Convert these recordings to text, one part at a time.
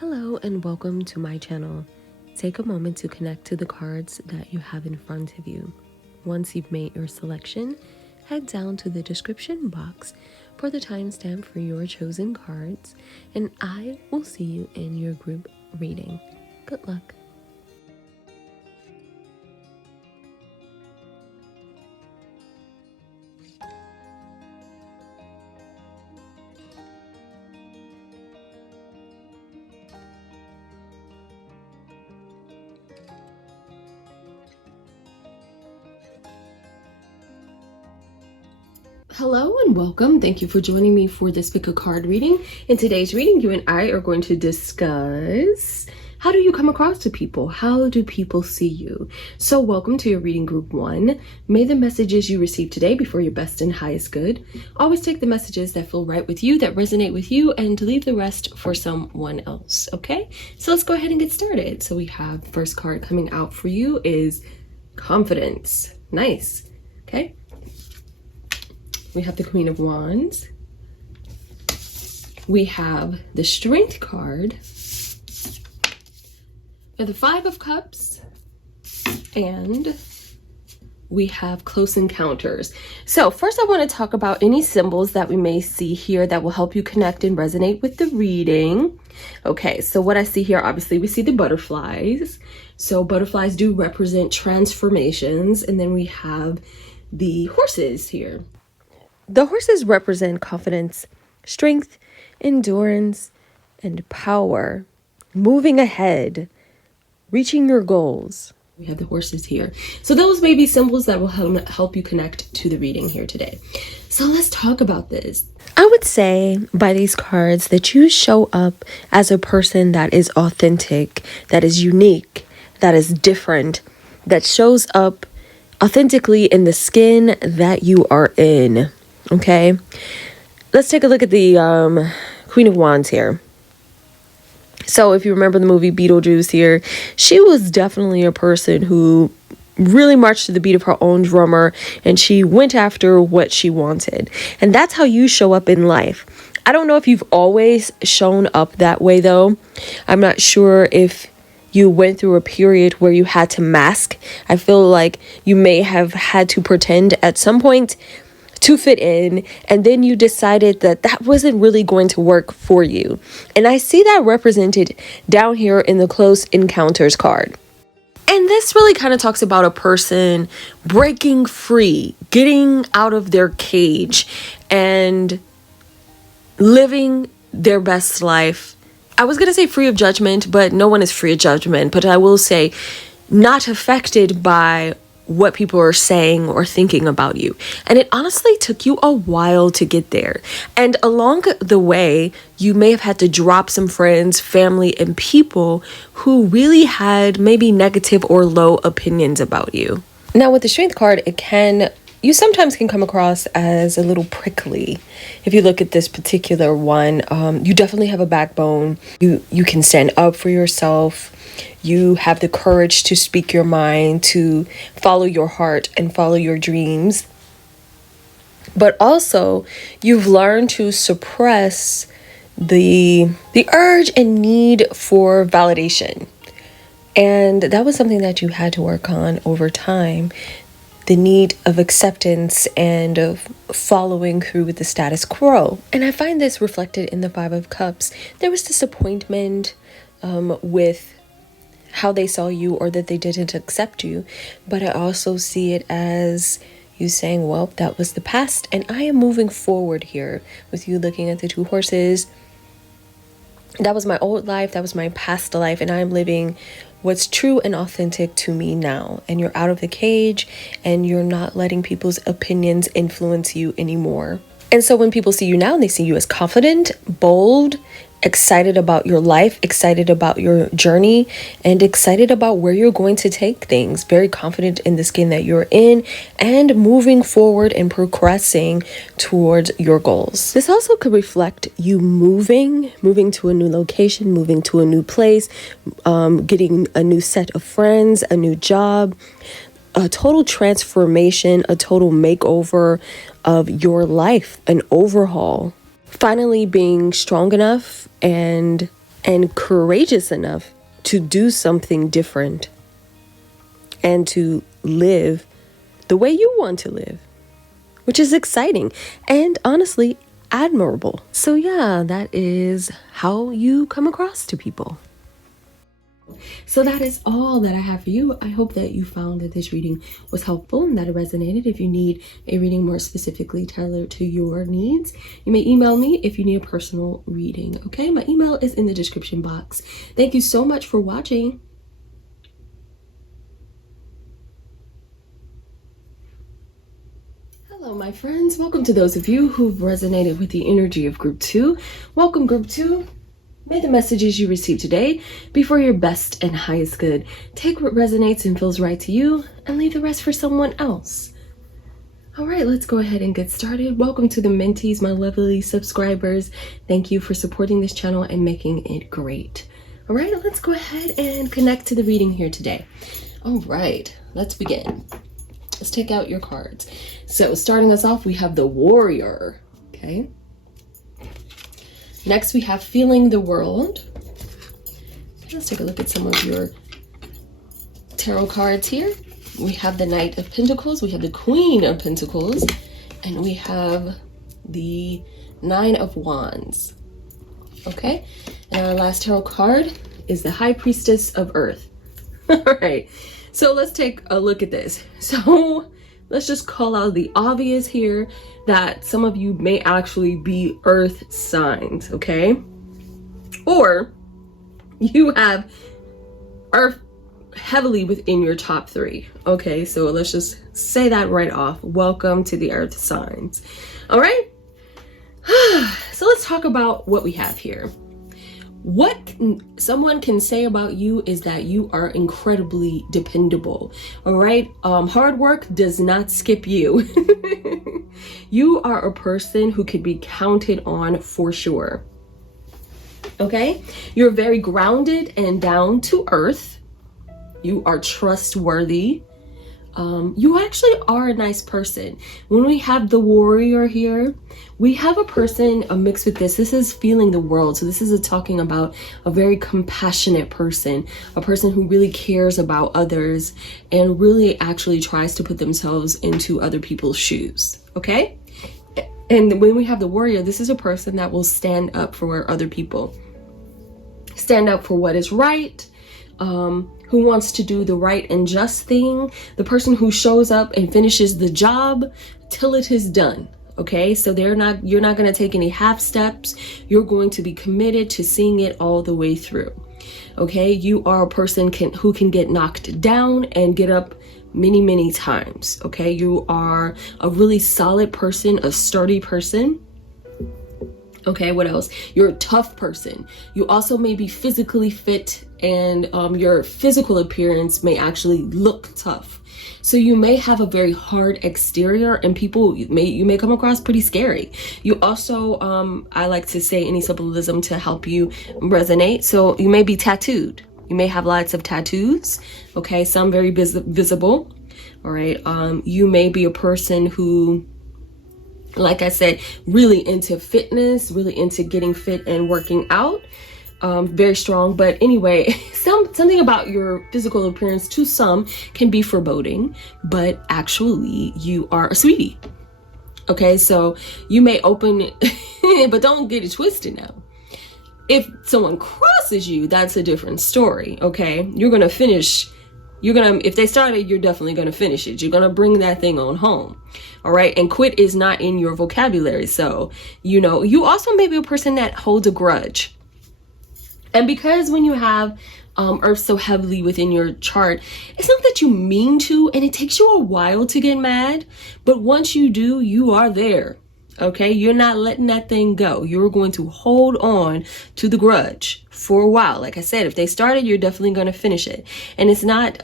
Hello and welcome to my channel. Take a moment to connect to the cards that you have in front of you. Once you've made your selection, head down to the description box for the timestamp for your chosen cards, and I will see you in your group reading. Good luck. Hello and welcome. Thank you for joining me for this pick a card reading. In today's reading, you and I are going to discuss how do you come across to people? How do people see you? So welcome to your reading group 1. May the messages you receive today be for your best and highest good. Always take the messages that feel right with you, that resonate with you, and leave the rest for someone else, okay? So let's go ahead and get started. So we have the first card coming out for you is confidence. Nice, okay? We have the Queen of Wands. We have the Strength card. We have the Five of Cups. And we have Close Encounters. So first I want to talk about any symbols that we may see here that will help you connect and resonate with the reading. Okay, so what I see here, obviously we see the butterflies. So butterflies do represent transformations. And then we have the horses here. The horses represent confidence, strength, endurance, and power, moving ahead, reaching your goals. We have the horses here. So those may be symbols that will help you connect to the reading here today. So let's talk about this. I would say by these cards that you show up as a person that is authentic, that is unique, that is different, that shows up authentically in the skin that you are in. Okay, let's take a look at the Queen of Wands here. So if you remember the movie Beetlejuice here, she was definitely a person who really marched to the beat of her own drummer, and she went after what she wanted. And that's how you show up in life. I don't know if you've always shown up that way, though. I'm not sure if you went through a period where you had to mask. I feel like you may have had to pretend at some point to fit in, and then you decided that that wasn't really going to work for you. And I see that represented down here in the Close Encounters card. And this really kind of talks about a person breaking free, getting out of their cage, and living their best life. I was going to say free of judgment, but no one is free of judgment. But I will say not affected by what people are saying or thinking about you. And it honestly took you a while to get there. And along the way, you may have had to drop some friends, family, and people who really had maybe negative or low opinions about you. Now with the Strength card, you sometimes can come across as a little prickly. If you look at this particular one, you definitely have a backbone. You can stand up for yourself. You have the courage to speak your mind, to follow your heart and follow your dreams. But also, you've learned to suppress the urge and need for validation. And that was something that you had to work on over time. The need of acceptance and of following through with the status quo. And I find this reflected in the Five of Cups. There was disappointment with how they saw you or that they didn't accept you. But I also see it as you saying, well, that was the past and I am moving forward here. With you looking at the two horses, that was my old life, that was my past life, and I'm living what's true and authentic to me now. And you're out of the cage and you're not letting people's opinions influence you anymore. And so when people see you now, they see you as confident, bold, excited about your life, excited about your journey, and excited about where you're going to take things. Very confident in the skin that you're in and moving forward and progressing towards your goals. This also could reflect you moving to a new location, moving to a new place, getting a new set of friends, a new job, a total transformation, a total makeover of your life, an overhaul. Finally being strong enough and and courageous enough to do something different and to live the way you want to live, which is exciting and honestly admirable. So yeah, that is how you come across to people. So that is all that I have for you. I hope that you found that this reading was helpful and that it resonated. If you need a reading more specifically tailored to your needs, you may email me if you need a personal reading. Okay, my email is in the description box. Thank you so much for watching. Hello, my friends. Welcome to those of you who've resonated with the energy of Group 2. Welcome, Group 2. May the messages you receive today be for your best and highest good. Take what resonates and feels right to you and leave the rest for someone else. All right, let's go ahead and get started. Welcome to the Minties, my lovely subscribers. Thank you for supporting this channel and making it great. All right, let's go ahead and connect to the reading here today. All right, let's begin. Let's take out your cards. So starting us off, we have the Warrior, okay? Next, we have Feeling the World. Let's take a look at some of your tarot cards here. We have the Knight of Pentacles, we have the Queen of Pentacles, and we have the Nine of Wands. Okay, and our last tarot card is the High Priestess of Earth. All right, so let's take a look at this. So let's just call out the obvious here that some of you may actually be earth signs, okay? Or you have earth heavily within your top 3, okay? So let's just say that right off. Welcome to the earth signs. All right? So let's talk about what we have here. What someone can say about you is that you are incredibly dependable. All right, hard work does not skip you. You are a person who can be counted on for sure. Okay, you're very grounded and down to earth. You are trustworthy. You actually are a nice person. When we have the Warrior here, we have a person, a mix with this. This is Feeling the World. So this is talking about a very compassionate person, a person who really cares about others and really actually tries to put themselves into other people's shoes. Okay. And when we have the Warrior, this is a person that will stand up for other people, stand up for what is right, who wants to do the right and just thing, the person who shows up and finishes the job till it is done. Okay, so you're not going to take any half steps. You're going to be committed to seeing it all the way through. Okay, you are a person who can get knocked down and get up many times. Okay, you are a really solid person, a sturdy person. Okay, what else? You're a tough person. You also may be physically fit, and your physical appearance may actually look tough. So you may have a very hard exterior, and you may come across pretty scary. You also, I like to say any symbolism to help you resonate. So you may be tattooed. You may have lots of tattoos. Okay, some very visible. All right. You may be a person who, like I said, really into fitness, really into getting fit and working out, very strong. But anyway, something about your physical appearance to some can be foreboding, but actually you are a sweetie. Okay, so you may open it, but don't get it twisted now. If someone crosses you, that's a different story. Okay, you're gonna finish. If they started, you're definitely gonna finish it. You're gonna bring that thing on home. All right. And quit is not in your vocabulary. So, you also may be a person that holds a grudge. And because when you have Earth so heavily within your chart, it's not that you mean to, and it takes you a while to get mad, but once you do, you are there. Okay, you're not letting that thing go. You're going to hold on to the grudge for a while. Like I said, if they started, you're definitely going to finish it. And it's not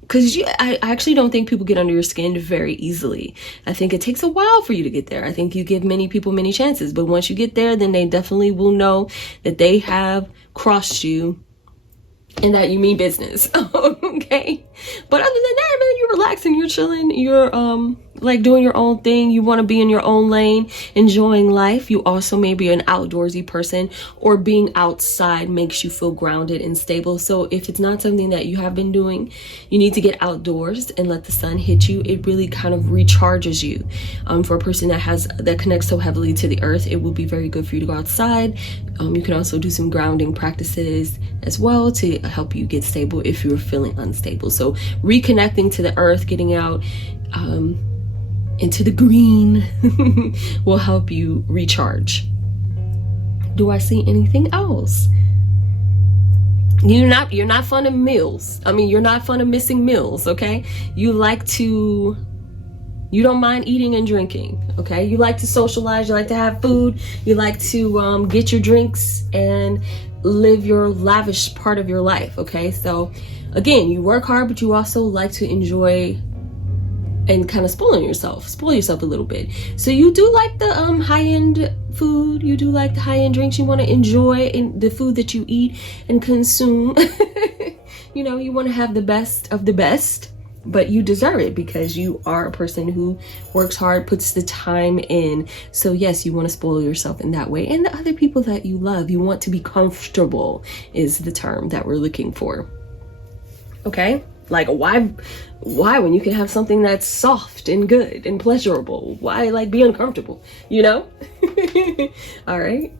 because I actually don't think people get under your skin very easily. I think it takes a while for you to get there. I think you give many people many chances, but once you get there, then they definitely will know that they have crossed you and that you mean business. Okay, but other than that, man, you're relaxing, you're chilling, like doing your own thing. You want to be in your own lane, enjoying life. You also may be an outdoorsy person, or being outside makes you feel grounded and stable. So if it's not something that you have been doing, you need to get outdoors and let the sun hit you. It really kind of recharges you. For a person that connects so heavily to the earth, it will be very good for you to go outside. You can also do some grounding practices as well to help you get stable if you're feeling unstable. So reconnecting to the earth, getting out into the green will help you recharge. Do I see anything else? You're not fond of meals. I mean, you're not fond of missing meals, okay? You don't mind eating and drinking, okay? You like to socialize, you like to have food, you like to get your drinks and live your lavish part of your life, okay? So again, you work hard, but you also like to enjoy and kind of spoil yourself a little bit. So you do like the high-end food, you do like the high-end drinks, you want to enjoy in the food that you eat and consume. You know, you want to have the best of the best, but you deserve it because you are a person who works hard, puts the time in. So yes, you want to spoil yourself in that way. And the other people that you love, you want to be comfortable is the term that we're looking for. Okay? Like, why when you can have something that's soft and good and pleasurable? Why like be uncomfortable, you know? All right.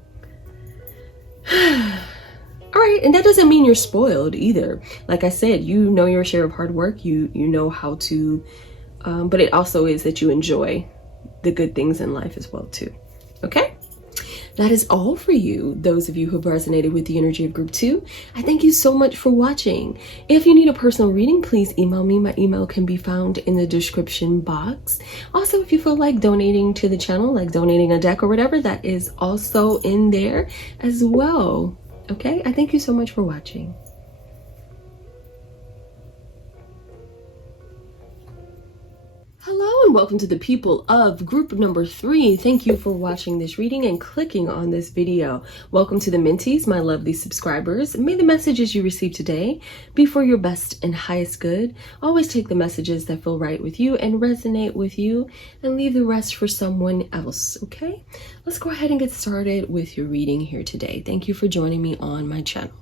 All right, and that doesn't mean you're spoiled either. Like I said, you know your share of hard work. You know how to, but it also is that you enjoy the good things in life as well too. Okay? That is all for you, those of you who have resonated with the energy of group 2. I thank you so much for watching. If you need a personal reading, please email me. My email can be found in the description box. Also, if you feel like donating to the channel, like donating a deck or whatever, that is also in there as well. Okay, I thank you so much for watching. Hello and welcome to the people of group number 3. Thank you for watching this reading and clicking on this video. Welcome to the Minties, my lovely subscribers. May the messages you receive today be for your best and highest good. Always take the messages that feel right with you and resonate with you, and leave the rest for someone else, okay? Let's go ahead and get started with your reading here today. Thank you for joining me on my channel.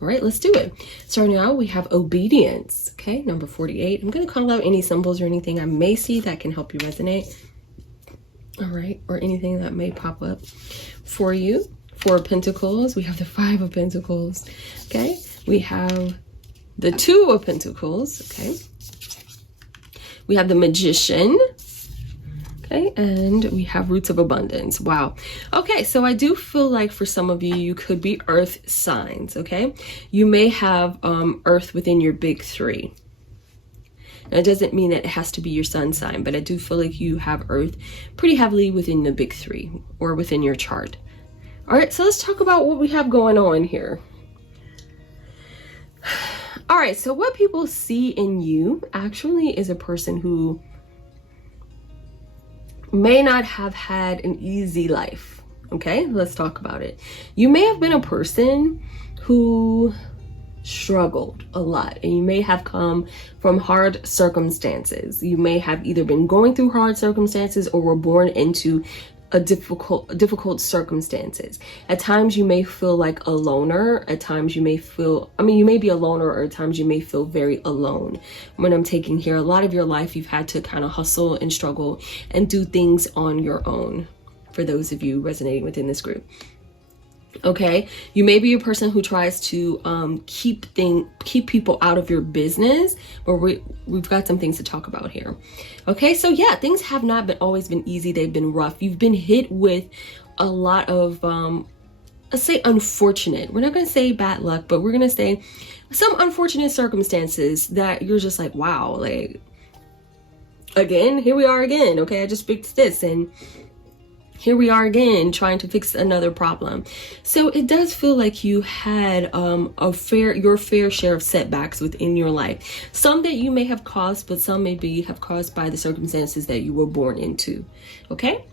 All right, let's do it. Starting out, we have obedience. Okay, number 48. I'm going to call out any symbols or anything I may see that can help you resonate. All right, or anything that may pop up for you. 4 of Pentacles. We have the 5 of Pentacles. Okay, we have the 2 of Pentacles. Okay, we have the Magician. Okay, and we have Roots of Abundance. Wow. Okay, so I do feel like for some of you, you could be earth signs, okay? You may have earth within your big 3. Now, it doesn't mean that it has to be your sun sign, but I do feel like you have earth pretty heavily within the big 3 or within your chart. All right, so let's talk about what we have going on here. All right, so what people see in you actually is a person who may not have had an easy life. Okay, let's talk about it. You may have been a person who struggled a lot, and you may have come from hard circumstances. You may have either been going through hard circumstances or were born into a difficult circumstances. At times you may feel like a loner. At times you may feel, you may be a loner, or at times you may feel very alone. When I'm taking here, a lot of your life you've had to kind of hustle and struggle and do things on your own, for those of you resonating within this group. Okay, you may be a person who tries to keep people out of your business, but we've got some things to talk about here. Okay, so yeah, things have not always been easy. They've been rough. You've been hit with a lot of let's say unfortunate, we're not going to say bad luck, but we're going to say some unfortunate circumstances that you're just like, wow, like, again, here we are again. Okay, I just fixed this, and here we are again trying to fix another problem. So it does feel like you had your fair share of setbacks within your life. Some that you may have caused, but some maybe have caused by the circumstances that you were born into. Okay?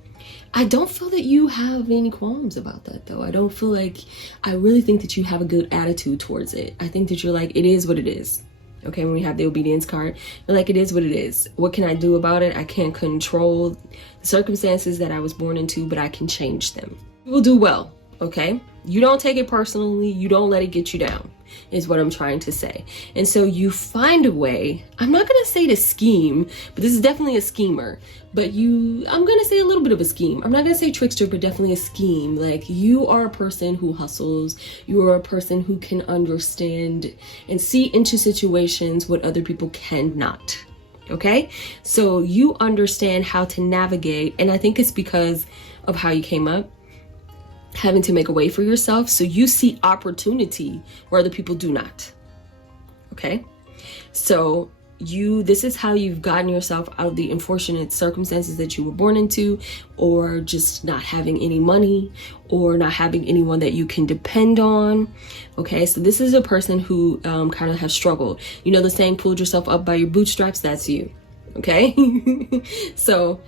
I don't feel that you have any qualms about that, though. I don't feel like, I really think that you have a good attitude towards it. I think that you're like, it is what it is. Okay, when we have the obedience card, we're like, it is what it is. What can I do about it? I can't control the circumstances that I was born into, but I can change them. You will do well, okay? You don't take it personally. You don't let it get you down, is what I'm trying to say. And so you find a way. I'm not going to say to scheme, but this is definitely a schemer. But I'm going to say a little bit of a scheme. I'm not going to say trickster, but definitely a scheme. Like, you are a person who hustles. You are a person who can understand and see into situations what other people cannot. Okay? So you understand how to navigate. And I think it's because of how you came up, having to make a way for yourself. So you see opportunity where other people do not. Okay? So this is how you've gotten yourself out of the unfortunate circumstances that you were born into, or just not having any money, or not having anyone that you can depend on. Okay, so this is a person who kind of has struggled. You know the saying, pulled yourself up by your bootstraps? That's you. Okay? So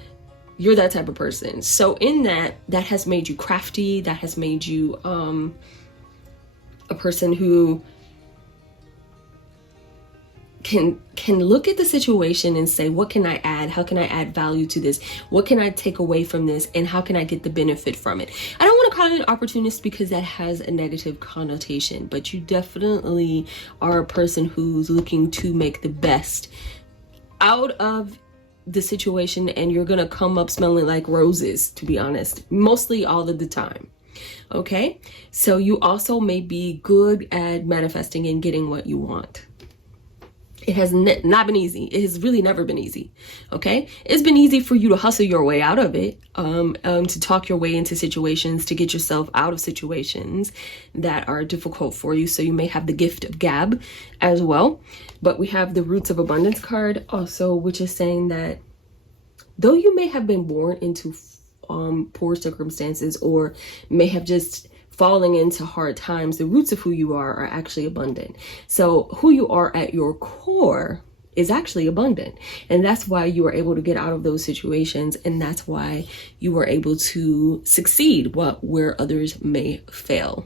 you're that type of person. So in that has made you crafty. That has made you a person who can look at the situation and say, what can I add? How can I add value to this? What can I take away from this? And how can I get the benefit from it? I don't want to call it an opportunist because that has a negative connotation, but you definitely are a person who's looking to make the best out of the situation, and you're gonna come up smelling like roses, to be honest, mostly all of the time. Okay, so you also may be good at manifesting and getting what you want. It has not been easy. It has really never been easy. Okay, it's been easy for you to hustle your way out of it, to talk your way into situations, to get yourself out of situations that are difficult for you. So you may have the gift of gab as well. But we have the Roots of Abundance card also, which is saying that though you may have been born into poor circumstances, or may have just falling into hard times, the roots of who you are actually abundant. So who you are at your core is actually abundant. And that's why you are able to get out of those situations. And that's why you are able to succeed where others may fail.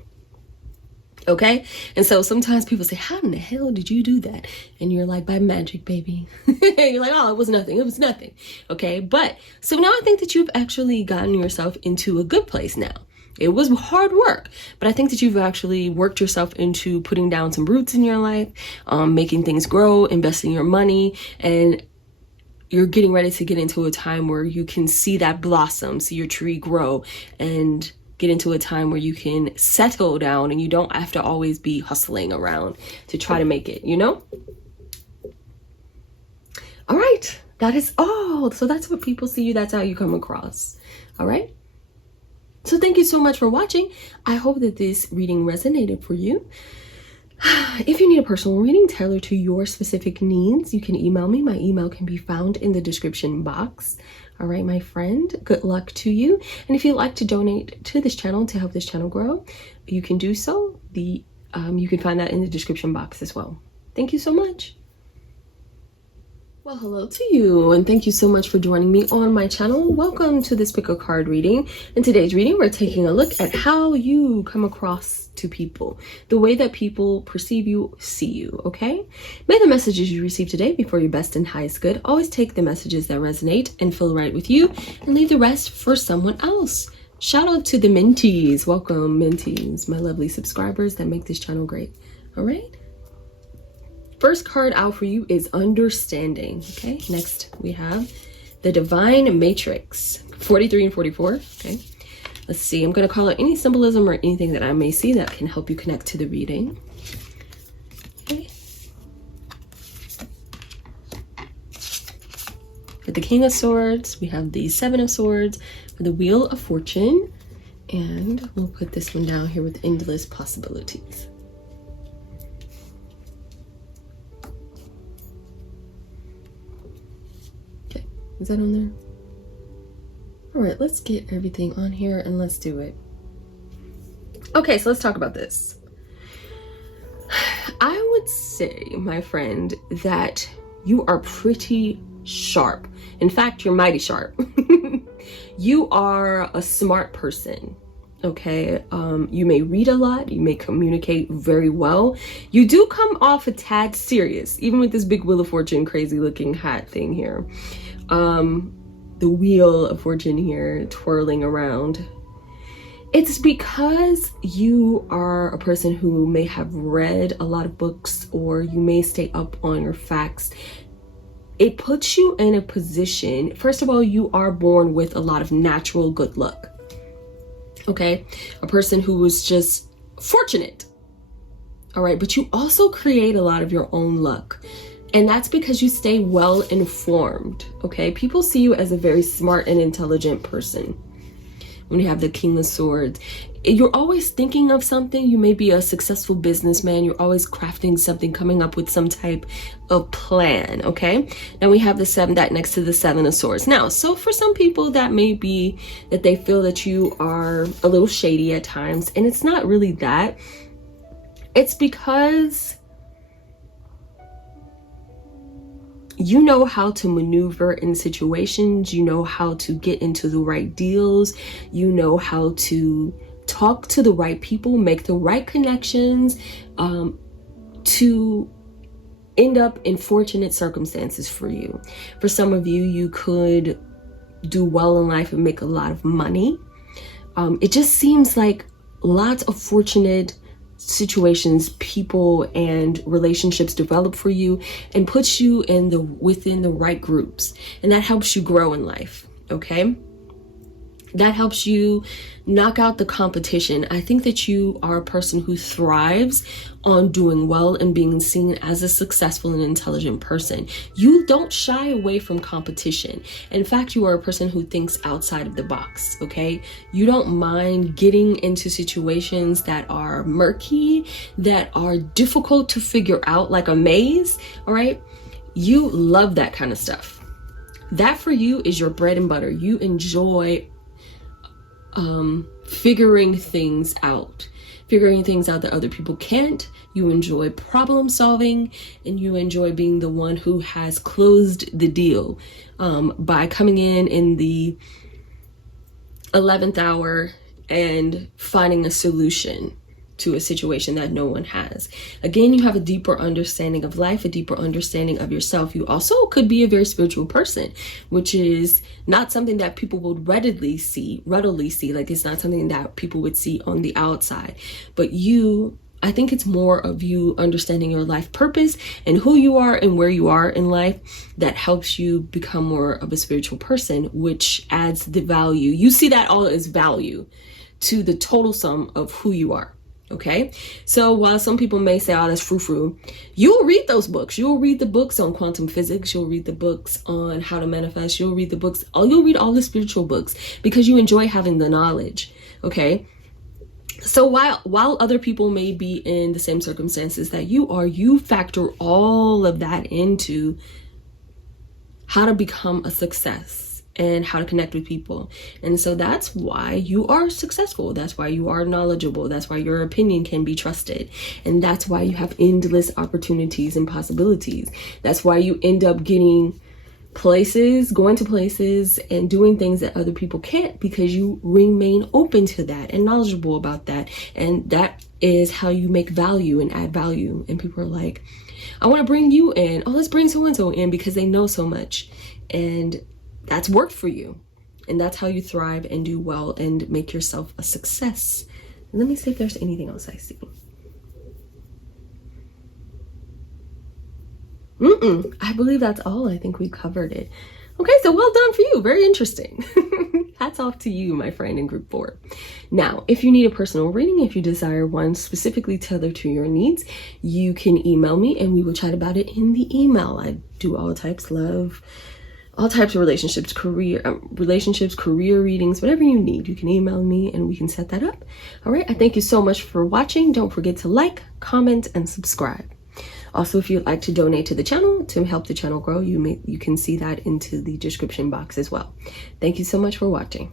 Okay? And so sometimes people say, how in the hell did you do that? And you're like, by magic, baby. You're like, oh, it was nothing. It was nothing. Okay? But so now I think that you've actually gotten yourself into a good place now. It was hard work, but I think that you've actually worked yourself into putting down some roots in your life, making things grow, investing your money, and you're getting ready to get into a time where you can see that blossom, see your tree grow, and get into a time where you can settle down and you don't have to always be hustling around to try to make it, you know? All right, that is all. So that's what people see you. That's how you come across. All right. So thank you so much for watching. I hope that this reading resonated for you. If you need a personal reading tailored to your specific needs, you can email me. My email can be found in the description box. All right, my friend, good luck to you. And if you'd like to donate to this channel to help this channel grow, you can do so. You can find that in the description box as well. Thank you so much. Well, hello to you, and thank you so much for joining me on my channel. Welcome to this pick a card reading. In today's reading, we're taking a look at how you come across to people, the way that people perceive you, see you, okay? May the messages you receive today be for your best and highest good. Always take the messages that resonate and feel right with you, and leave the rest for someone else. Shout out to the Minties. Welcome, Minties, my lovely subscribers that make this channel great. All right? First card out for you is Understanding. Okay, next we have the Divine Matrix, 43 and 44. Okay, let's see. I'm going to call out any symbolism or anything that I may see that can help you connect to the reading. Okay. For the King of Swords, we have the Seven of Swords, for the Wheel of Fortune, and we'll put this one down here with Endless Possibilities. Is that on there? All right, let's get everything on here and let's do it. Okay, so let's talk about this. I would say, my friend, that you are pretty sharp. In fact, you're mighty sharp. You are a smart person. Okay, you may read a lot, you may communicate very well. You do come off a tad serious, even with this big Wheel of Fortune crazy looking hat thing here. The Wheel of Fortune here twirling around. It's because you are a person who may have read a lot of books, or you may stay up on your facts. It puts you in a position, first of all, you are born with a lot of natural good luck. Okay, a person who was just fortunate. All right, but you also create a lot of your own luck. And that's because you stay well informed. Okay, people see you as a very smart and intelligent person. When you have the King of Swords, you're always thinking of something. You may be a successful businessman. You're always crafting something, coming up with some type of plan. Okay, now we have the 7, that next to the 7 of Swords. Now, so for some people, that may be that they feel that you are a little shady at times, and it's not really that. It's because you know how to maneuver in situations. You know how to get into the right deals. You know how to talk to the right people, make the right connections, to end up in fortunate circumstances for you. For some of you, you could do well in life and make a lot of money. It just seems like lots of fortunate situations, people and relationships develop for you and puts you within the right groups, and that helps you grow in life. Okay, that helps you knock out the competition. I think that you are a person who thrives on doing well and being seen as a successful and intelligent person. You don't shy away from competition. In fact, you are a person who thinks outside of the box. Okay, you don't mind getting into situations that are murky, that are difficult to figure out, like a maze. All right, you love that kind of stuff. That for you is your bread and butter. You enjoy figuring things out that other people can't. You enjoy problem solving, and you enjoy being the one who has closed the deal by coming in the 11th hour and finding a solution to a situation that no one has. Again, you have a deeper understanding of life, a deeper understanding of yourself. You also could be a very spiritual person, which is not something that people would readily see. Like, it's not something that people would see on the outside. But I think it's more of you understanding your life purpose and who you are and where you are in life that helps you become more of a spiritual person, which adds the value. You see that all as value to the total sum of who you are. Okay, so while some people may say, oh, that's frou-frou, you'll read those books. You'll read the books on quantum physics. You'll read the books on how to manifest. You'll read all the spiritual books because you enjoy having the knowledge. Okay, so while other people may be in the same circumstances that you are, you factor all of that into how to become a success and how to connect with people. And so that's why you are successful. That's why you are knowledgeable. That's why your opinion can be trusted. And that's why you have endless opportunities and possibilities. That's why you end up going to places and doing things that other people can't, because you remain open to that and knowledgeable about that. And that is how you make value and add value. And people are like, I want to bring you in. Oh, let's bring so-and-so in because they know so much. And that's worked for you. And that's how you thrive and do well and make yourself a success. And let me see if there's anything else I see. I believe that's all. I think we covered it. Okay, so well done for you. Very interesting. Hats off to you, my friend in group 4. Now, if you need a personal reading, if you desire one specifically tailored to your needs, you can email me and we will chat about it in the email. I do all types, love, all types of relationships, career readings, whatever you need. You can email me and we can set that up. All right, I thank you so much for watching. Don't forget to like, comment, and subscribe. Also, if you'd like to donate to the channel to help the channel grow, you can see that into the description box as well. Thank you so much for watching.